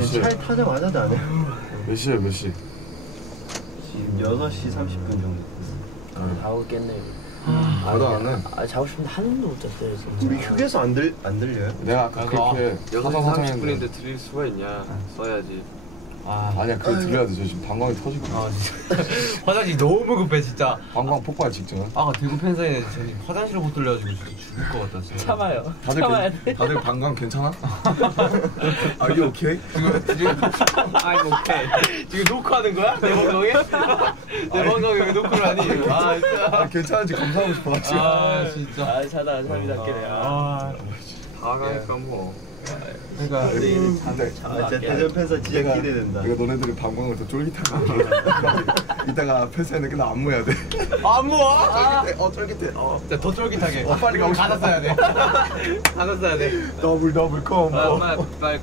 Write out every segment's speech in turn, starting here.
제 차에 타자마자도 안 해요. 몇 시야 몇 시? 지금 6시 30분 정도 됐어. 다 오겠네. 나도 안 해. 자고 싶은데 한숨도 못 잤어요 진짜. 우리 휴게소 안 들려요? 내가 아까 그렇게 6시 사사사사 30분인데 드릴 수가 있냐. 써야지. 아니야 그거 들려야 돼. 저 지금 방광이 터지고 진짜 화장실 너무 급해 진짜. 방광 폭발 직전. 아까 대구 팬사인회 저는 화장실을 못 돌려가지고 진짜 죽을 것 같다 진짜. 참아요. 다들 참아야 돼. 다들 방광 괜찮아? Are you okay? 아이고 오케이. 지금 녹화하는 거야? 내 방송에? 내 방송에 왜 녹화를 하니? 진짜. 괜찮은지 검사하고 싶어가지고. 진짜. 자다 잠이 닿기네. 다 가니까 뭐. 그러니까 우리 근데 진짜 대전 팬사 진짜 기대된다. 내가 너네들이 방광을 더 쫄깃하게 이따가 팬사인회 끝나 안무해야 돼. 안무 와? 쫄깃해. 진짜 더 쫄깃하게. 빨리 가고 싶어. 가사 써야 돼. 가사 써야 돼. 더블 콤보. 빨리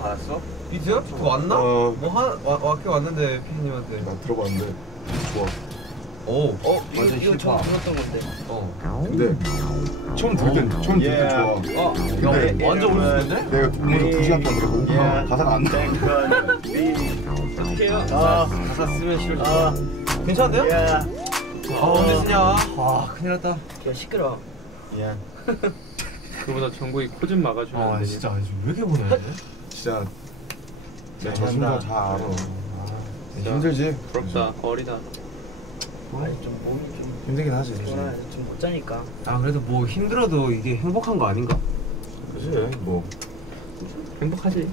알았어? 비트? 그거 왔나? 왔긴 왔는데 피디님한테. 나 들어봤는데 좋아. 오. 이거 처음 들었던 건데. 근데 처음 들을 땐 좋아. 야 완전 올렸는데? 내가 먼저 2시간 동안 들었거든. 가사가 안 나. 어떻게 해요? 가사 쓰면 싫어. 괜찮은데요? 언제 쓰냐? 와 큰일 났다. 야 시끄러. 그보다 정국이 코 좀 막아주면 안 되냐. 진짜 왜 이렇게 보내? 진짜 내 저승도 잘 알아. 힘들지? 부럽다. 어리다. 아니 좀 몸이 좀 힘들긴 하지. 좀 못 자니까. 그래도 뭐 힘들어도 이게 행복한 거 아닌가? 그지 뭐. 행복하지.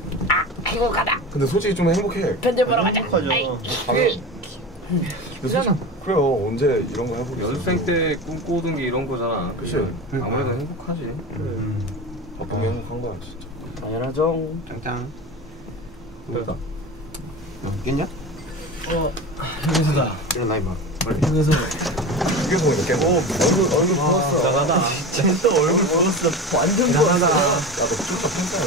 행복하다. 근데 솔직히 좀 행복해. 편집 보러 가자. 행복하죠. 그잖아. 그래요. 언제 이런 거 해보겠어. 연습생 때 꿈꾸던 게 이런 거잖아. 그치. 아무래도 행복하지. 바쁜 게 행복한 거야 진짜. 당연하죠. 짱짱. 그러다. 너 깼냐? 여기서다. 일어나 임마. 여기서 이게 보니까 깨고 얼굴 부었어. 나가다. 쟤또 얼굴 부었어. 완전 부었어. 야너 진짜 팬싸야.